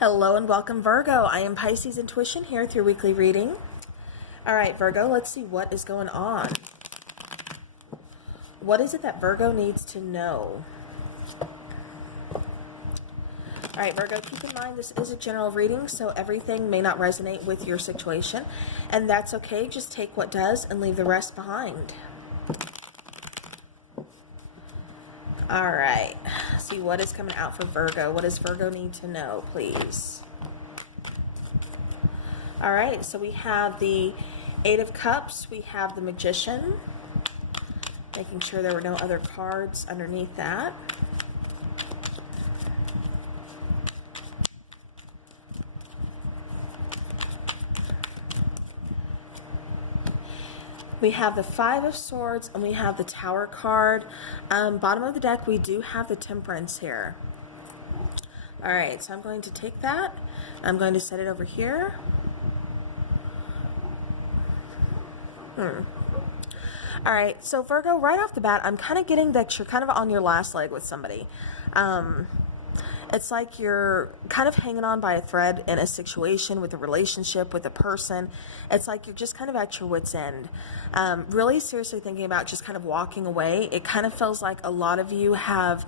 Hello and welcome, Virgo. I am Pisces Intuition here with your weekly reading. All right, Virgo, let's see what is going on. What is it that Virgo needs to know? All right, Virgo, keep in mind this is a general reading, so everything may not resonate with your situation, and that's okay. Just take what does and leave the rest behind. All right, see what is coming out for Virgo. What does Virgo need to know, please? All right, so we have the Eight of Cups. We have the Magician. Making sure there were no other cards underneath that. We have the Five of Swords and we have the Tower card. Bottom of the deck, we do have the Temperance here. All right, so I'm going to take that. I'm going to set it over here. All right, so Virgo, right off the bat, I'm kind of getting that you're kind of on your last leg with somebody. It's like you're kind of hanging on by a thread in a situation, with a relationship, with a person. It's like you're just kind of at your wit's end. Really seriously thinking about just kind of walking away. It kind of feels like a lot of you have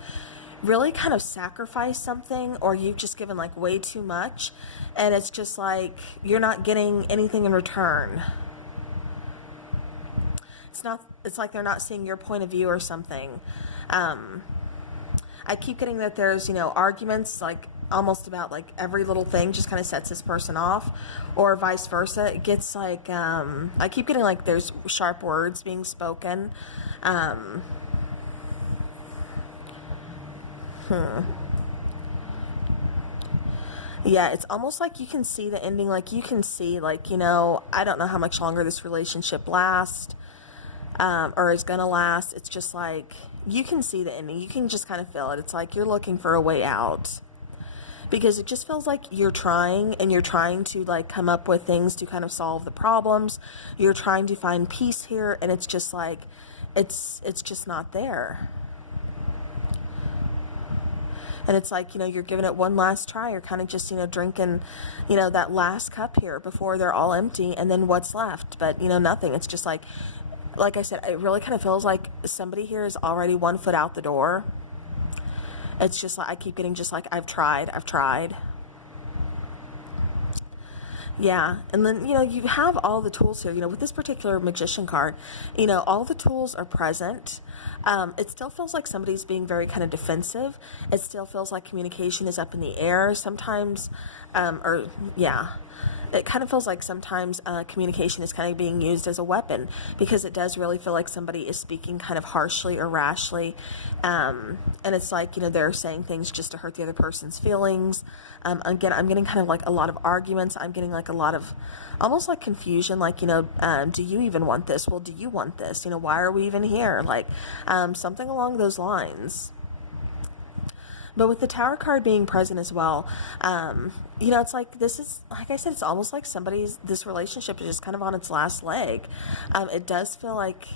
really kind of sacrificed something, or you've just given like way too much, and it's just like you're not getting anything in return. It's like they're not seeing your point of view or something. I keep getting that there's, arguments like almost about like every little thing just kind of sets this person off, or vice versa. It gets like, I keep getting like there's sharp words being spoken. Yeah, it's almost like you can see the ending. Like you can see like, I don't know how much longer this relationship lasts. Or is going to last. It's just like, you can see the ending. You can just kind of feel it. It's like you're looking for a way out. Because it just feels like you're trying, and you're trying to like come up with things to kind of solve the problems. You're trying to find peace here, and it's just like, it's just not there. And it's like, you're giving it one last try. You're kind of just, drinking, that last cup here before they're all empty, and then what's left? But, nothing. It's just like I said, it really kind of feels like somebody here is already 1 foot out the door. It's just like, I keep getting just like, I've tried. Yeah, and then, you have all the tools here, with this particular Magician card, all the tools are present. It still feels like somebody's being very kind of defensive. It still feels like communication is up in the air sometimes, it kind of feels like sometimes communication is kind of being used as a weapon, because it does really feel like somebody is speaking kind of harshly or rashly. And it's like, they're saying things just to hurt the other person's feelings. Again, I'm getting kind of like a lot of arguments. I'm getting like a lot of almost like confusion, like, do you even want this? Well, do you want this? Why are we even here? Like something along those lines. But with the Tower card being present as well, it's like, this is, like I said, it's almost like this relationship is just kind of on its last leg. It does feel like,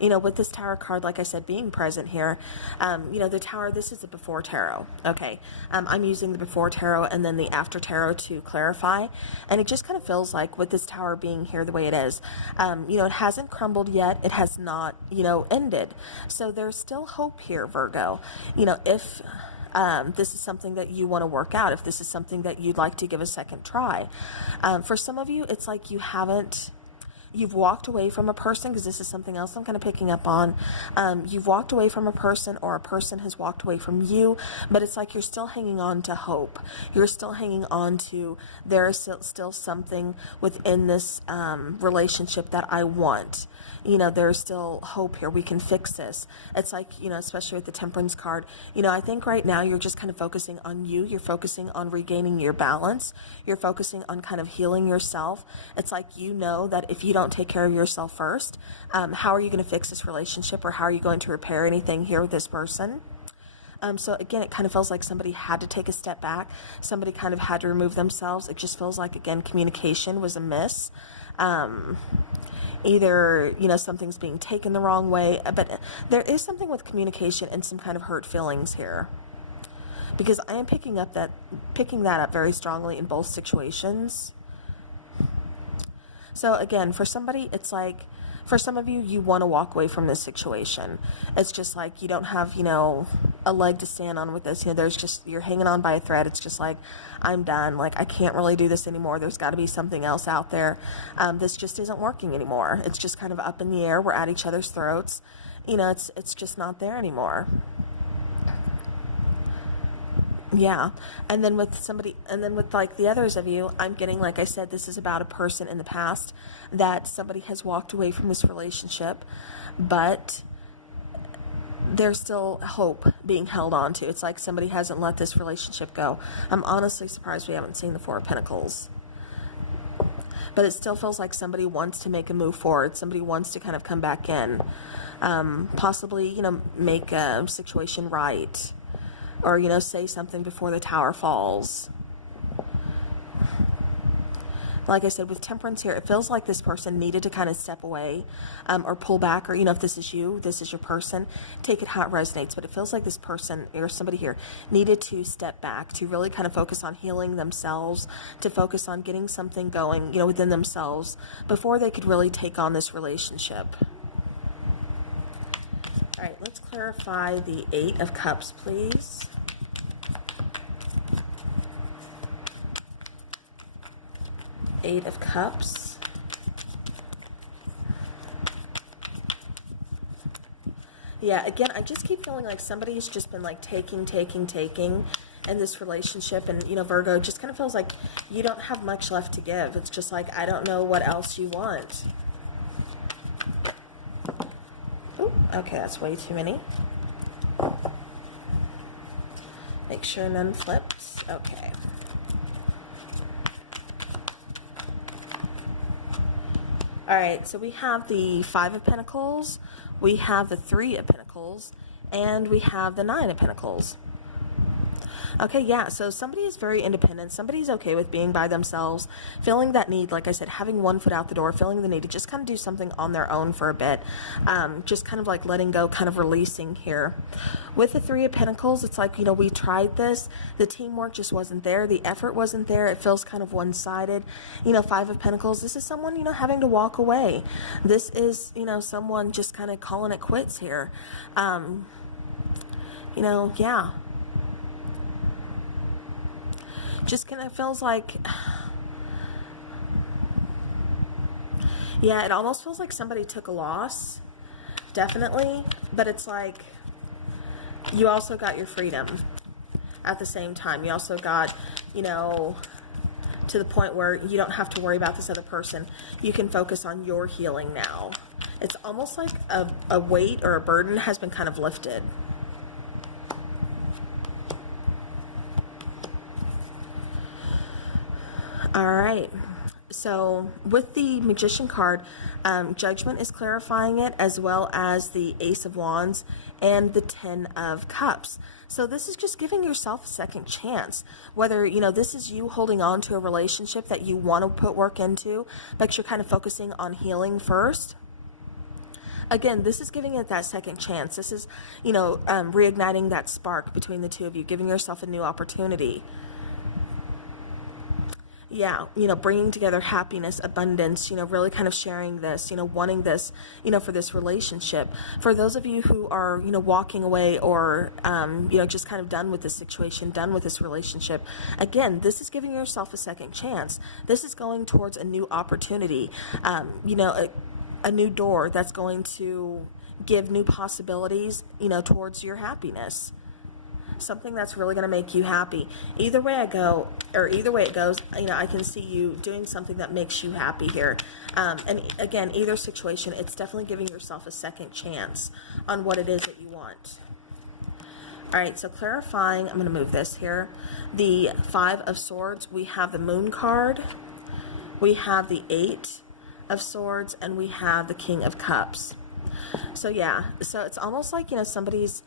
with this Tower card, like I said, being present here, the Tower, this is the before tarot. Okay. I'm using the before tarot and then the after tarot to clarify. And it just kind of feels like with this Tower being here the way it is, it hasn't crumbled yet. It has not, ended. So there's still hope here, Virgo. If this is something that you want to work out, if this is something that you'd like to give a second try. For some of you, it's like you've walked away from a person, because this is something else I'm kind of picking up on. You've walked away from a person, or a person has walked away from you, but it's like you're still hanging on to hope. You're still hanging on to, there is still something within this relationship that I want. There's still hope here. We can fix this. It's like, especially with the Temperance card, I think right now you're just kind of focusing on you. You're focusing on regaining your balance. You're focusing on kind of healing yourself. It's like, that if you don't take care of yourself first, how are you going to fix this relationship, or how are you going to repair anything here with this person? So again, it kind of feels like somebody had to take a step back. Somebody kind of had to remove themselves. It just feels like, again, communication was amiss. Either, something's being taken the wrong way, but there is something with communication and some kind of hurt feelings here. because I am picking that up very strongly in both situations. So again, for somebody, it's like, for some of you, you want to walk away from this situation. It's just like you don't have, a leg to stand on with this. There's just, you're hanging on by a thread. It's just like, I'm done. Like, I can't really do this anymore. There's got to be something else out there. This just isn't working anymore. It's just kind of up in the air. We're at each other's throats. It's just not there anymore. Yeah. And then with like the others of you, I'm getting, like I said, this is about a person in the past that somebody has walked away from this relationship, but there's still hope being held on to. It's like somebody hasn't let this relationship go. I'm honestly surprised we haven't seen the Four of Pentacles. But it still feels like somebody wants to make a move forward. Somebody wants to kind of come back in. Possibly, make a situation right. Or, say something before the tower falls. Like I said, with Temperance here, it feels like this person needed to kind of step away or pull back. Or, if this is you, this is your person, take it how it resonates. But it feels like this person or somebody here needed to step back to really kind of focus on healing themselves, to focus on getting something going, within themselves before they could really take on this relationship. All right, let's clarify the Eight of Cups, please. Eight of Cups. Yeah, again, I just keep feeling like somebody's just been like taking in this relationship. And, Virgo, just kind of feels like you don't have much left to give. It's just like, I don't know what else you want. Ooh, okay, that's way too many. Make sure none flipped. Okay. All right, so we have the Five of Pentacles, we have the Three of Pentacles, and we have the Nine of Pentacles. Okay, yeah, so somebody is very independent. Somebody's okay with being by themselves, feeling that need, like I said, having one foot out the door, feeling the need to just kind of do something on their own for a bit, just kind of like letting go, kind of releasing here. With the Three of Pentacles, it's like, we tried this. The teamwork just wasn't there. The effort wasn't there. It feels kind of one-sided. Five of Pentacles, this is someone, having to walk away. This is, someone just kind of calling it quits here. Yeah. Just kind of feels like, yeah, it almost feels like somebody took a loss, definitely, but it's like, you also got your freedom at the same time. You also got, to the point where you don't have to worry about this other person. You can focus on your healing now. It's almost like a weight or a burden has been kind of lifted. All right, so with the Magician card, Judgment is clarifying it, as well as the Ace of Wands and the Ten of Cups. So this is just giving yourself a second chance. Whether, this is you holding on to a relationship that you want to put work into, but you're kind of focusing on healing first. Again, this is giving it that second chance. This is, reigniting that spark between the two of you, giving yourself a new opportunity. Yeah, bringing together happiness, abundance, really kind of sharing this, wanting this, for this relationship. For those of you who are, walking away or, just kind of done with this situation, done with this relationship, again, this is giving yourself a second chance. This is going towards a new opportunity, a new door that's going to give new possibilities, towards your happiness. Something that's really going to make you happy. Either way it goes, I can see you doing something that makes you happy here. And again, either situation, it's definitely giving yourself a second chance on what it is that you want. All right, so clarifying, I'm going to move this here. The Five of Swords, we have the Moon card, we have the Eight of Swords, and we have the King of Cups. So yeah, so it's almost like, somebody's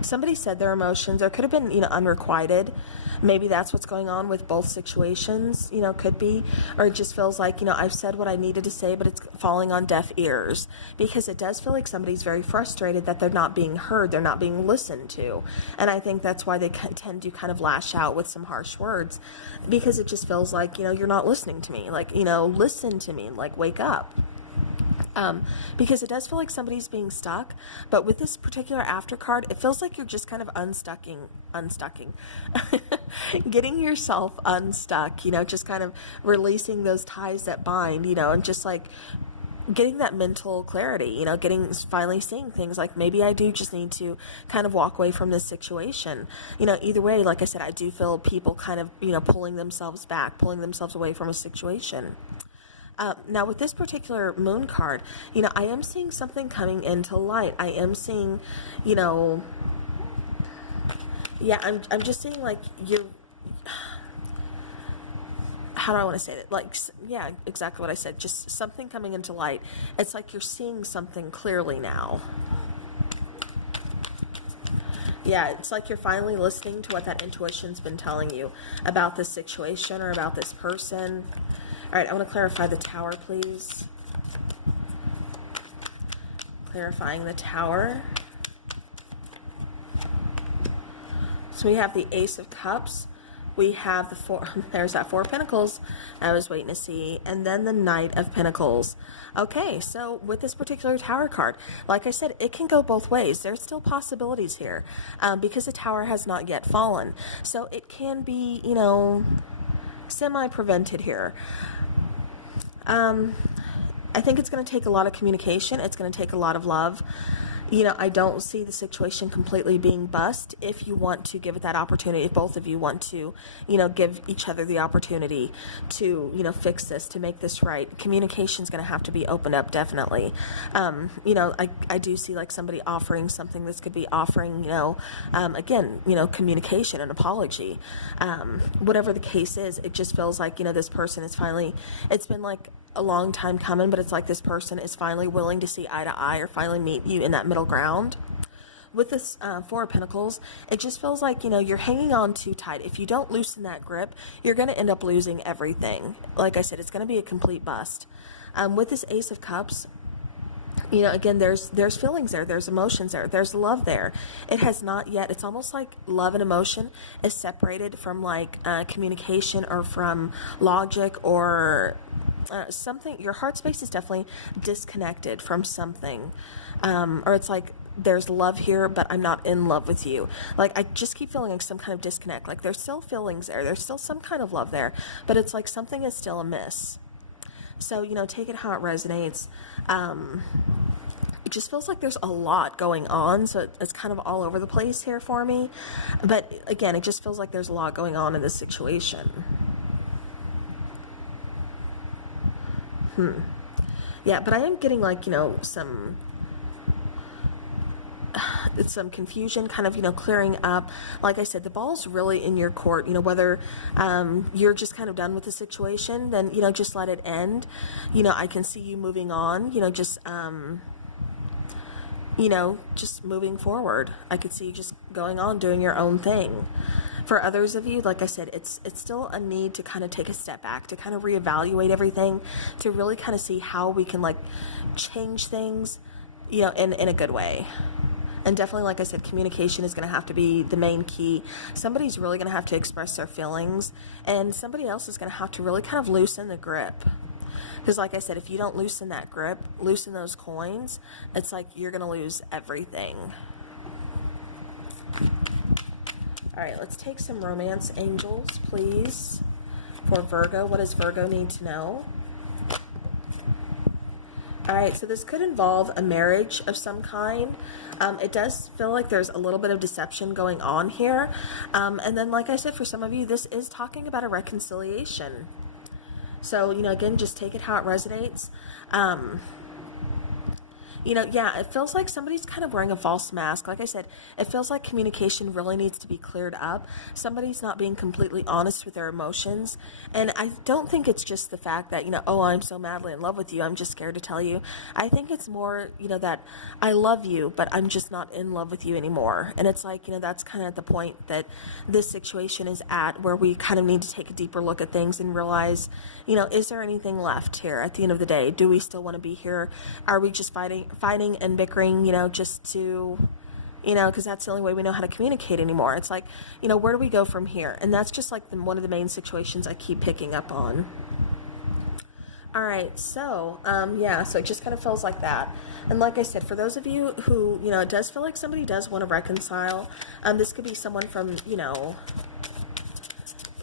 somebody said their emotions, or could have been, unrequited. Maybe that's what's going on with both situations, could be. Or it just feels like, I've said what I needed to say, but it's falling on deaf ears. Because it does feel like somebody's very frustrated that they're not being heard, they're not being listened to. And I think that's why they tend to kind of lash out with some harsh words. Because it just feels like, you're not listening to me. Like, listen to me, like, wake up. Because it does feel like somebody's being stuck, but with this particular after card, it feels like you're just kind of unstucking, getting yourself unstuck, just kind of releasing those ties that bind, and just like getting that mental clarity, finally seeing things like, maybe I do just need to kind of walk away from this situation. Either way, like I said, I do feel people kind of, pulling themselves back, pulling themselves away from a situation. Now, with this particular moon card, I am seeing something coming into light. I am seeing, I'm just seeing, like, how do I want to say that? Like, yeah, exactly what I said. Just something coming into light. It's like you're seeing something clearly now. Yeah, it's like you're finally listening to what that intuition's been telling you about this situation or about this person. All right, I want to clarify the Tower, please. Clarifying the Tower. So we have the Ace of Cups. We have the there's that Four of Pentacles I was waiting to see. And then the Knight of Pentacles. Okay, so with this particular Tower card, like I said, it can go both ways. There's still possibilities here because the Tower has not yet fallen. So it can be, semi-prevented here. I think it's going to take a lot of communication. It's going to take a lot of love. I don't see the situation completely being bust if you want to give it that opportunity, if both of you want to, give each other the opportunity to, fix this, to make this right. Communication is going to have to be opened up, definitely. I do see like somebody offering something. This could be offering, again, communication, an apology. Whatever the case is, it just feels like, this person is finally, it's been like a long time coming, but it's like this person is finally willing to see eye to eye or finally meet you in that middle ground. With this Four of Pentacles, it just feels like, you're hanging on too tight. If you don't loosen that grip, you're going to end up losing everything. Like I said, it's going to be a complete bust. With this Ace of Cups, again, there's feelings there, there's emotions there, there's love there. It has not yet, it's almost like love and emotion is separated from like communication or from logic or something. Your heart space is definitely disconnected from something, or it's like there's love here, but I'm not in love with you. Like I just keep feeling like some kind of disconnect. Like there's still feelings there, there's still some kind of love there, but it's like something is still amiss. So take it how it resonates. It just feels like there's a lot going on, so it's kind of all over the place here for me. But again, it just feels like there's a lot going on in this situation. Yeah, but I am getting like, some confusion kind of, clearing up. Like I said, the ball's really in your court, whether you're just kind of done with the situation, then, just let it end. I can see you moving on, just moving forward. I could see you just going on, doing your own thing. For others of you, like I said, it's still a need to kind of take a step back, to kind of reevaluate everything, to really kind of see how we can like change things, in a good way. And definitely, like I said, communication is going to have to be the main key. Somebody's really going to have to express their feelings, and somebody else is going to have to really kind of loosen the grip. Because like I said, if you don't loosen that grip, loosen those coins, it's like you're going to lose everything. All right, let's take some romance angels, please, for Virgo. What does Virgo need to know? All right, so this could involve a marriage of some kind. It does feel like there's a little bit of deception going on here. And then, like I said, for some of you, this is talking about a reconciliation. So, again, just take it how it resonates. Yeah, it feels like somebody's kind of wearing a false mask. Like I said, it feels like communication really needs to be cleared up. Somebody's not being completely honest with their emotions. And I don't think it's just the fact that, oh, I'm so madly in love with you, I'm just scared to tell you. I think it's more, that I love you, but I'm just not in love with you anymore. And it's like, that's kind of at the point that this situation is at, where we kind of need to take a deeper look at things and realize, is there anything left here at the end of the day? Do we still want to be here? Are we just fighting and bickering, just to, because that's the only way we know how to communicate anymore. It's like, where do we go from here? And that's just like one of the main situations I keep picking up on. All right, so, so it just kind of feels like that. And like I said, for those of you who, it does feel like somebody does want to reconcile, this could be someone from,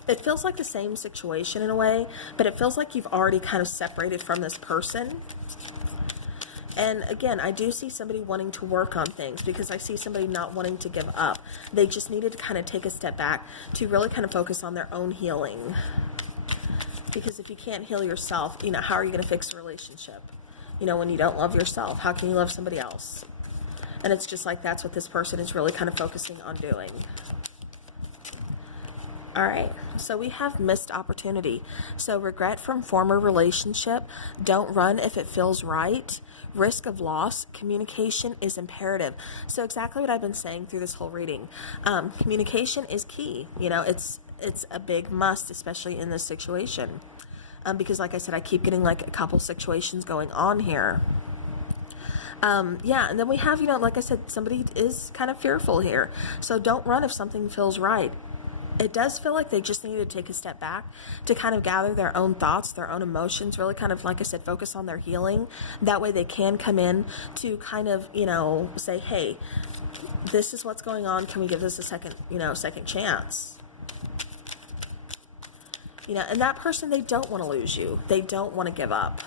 it feels like the same situation in a way, but it feels like you've already kind of separated from this person. And again, I do see somebody wanting to work on things, because I see somebody not wanting to give up. They just needed to kind of take a step back to really kind of focus on their own healing. Because if you can't heal yourself, how are you going to fix a relationship? When you don't love yourself, how can you love somebody else? And it's just like that's what this person is really kind of focusing on doing. All right, so we have missed opportunity. So regret from former relationship, don't run if it feels right, risk of loss, communication is imperative. So exactly what I've been saying through this whole reading. Communication is key. It's a big must, especially in this situation. Because like I said, I keep getting like a couple situations going on here. And then we have, like I said, somebody is kind of fearful here. So don't run if something feels right. It does feel like they just need to take a step back to kind of gather their own thoughts, their own emotions, really kind of, like I said, focus on their healing. That way they can come in to kind of, say, hey, this is what's going on. Can we give this a second chance? And that person, they don't want to lose you. They don't want to give up.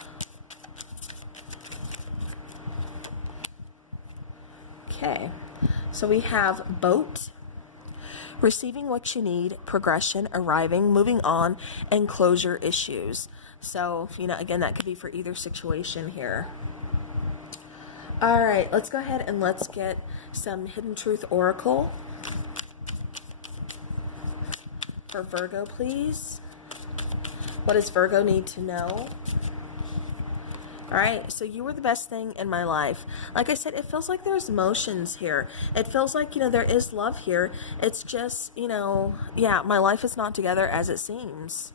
Okay, so we have boat, receiving what you need, progression, arriving, moving on, and closure issues. So, again, that could be for either situation here. All right, let's go ahead and let's get some Hidden Truth Oracle for Virgo, please. What does Virgo need to know? All right, so you were the best thing in my life. Like I said, it feels like there's emotions here. It feels like, there is love here. It's just, my life is not together as it seems.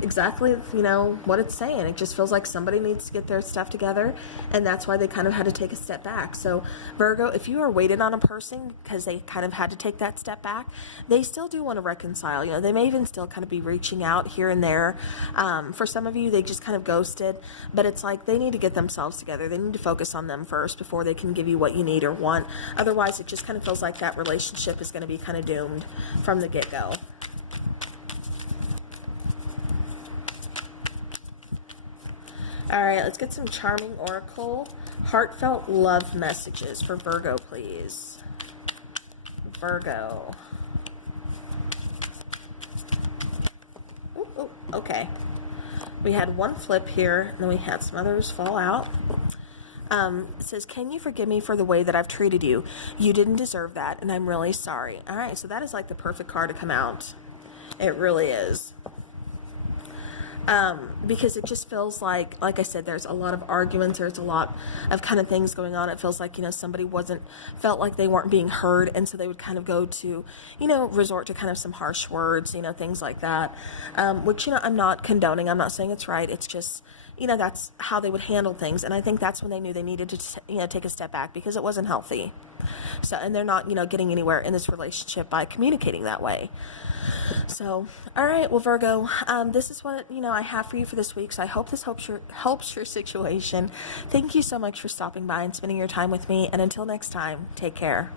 Exactly, what it's saying. It just feels like somebody needs to get their stuff together, and that's why they kind of had to take a step back. So, Virgo, if you are waiting on a person because they kind of had to take that step back, they still do want to reconcile. They may even still kind of be reaching out here and there. For some of you, they just kind of ghosted, but it's like they need to get themselves together. They need to focus on them first before they can give you what you need or want. Otherwise, it just kind of feels like that relationship is going to be kind of doomed from the get-go. All right, let's get some Charming Oracle. Heartfelt love messages for Virgo, please. Virgo. Ooh, okay. We had one flip here, and then we had some others fall out. It says, can you forgive me for the way that I've treated you? You didn't deserve that, and I'm really sorry. All right, so that is like the perfect card to come out. It really is. Because it just feels like I said, there's a lot of arguments, there's a lot of kind of things going on. It feels like, somebody felt like they weren't being heard, and so they would kind of go to, resort to kind of some harsh words, things like that, which, I'm not condoning. I'm not saying it's right. It's just, that's how they would handle things. And I think that's when they knew they needed to, take a step back, because it wasn't healthy. So, and they're not, getting anywhere in this relationship by communicating that way. So, all right, well, Virgo, this is what, I have for you for this week. So I hope this helps your situation. Thank you so much for stopping by and spending your time with me. And until next time, take care.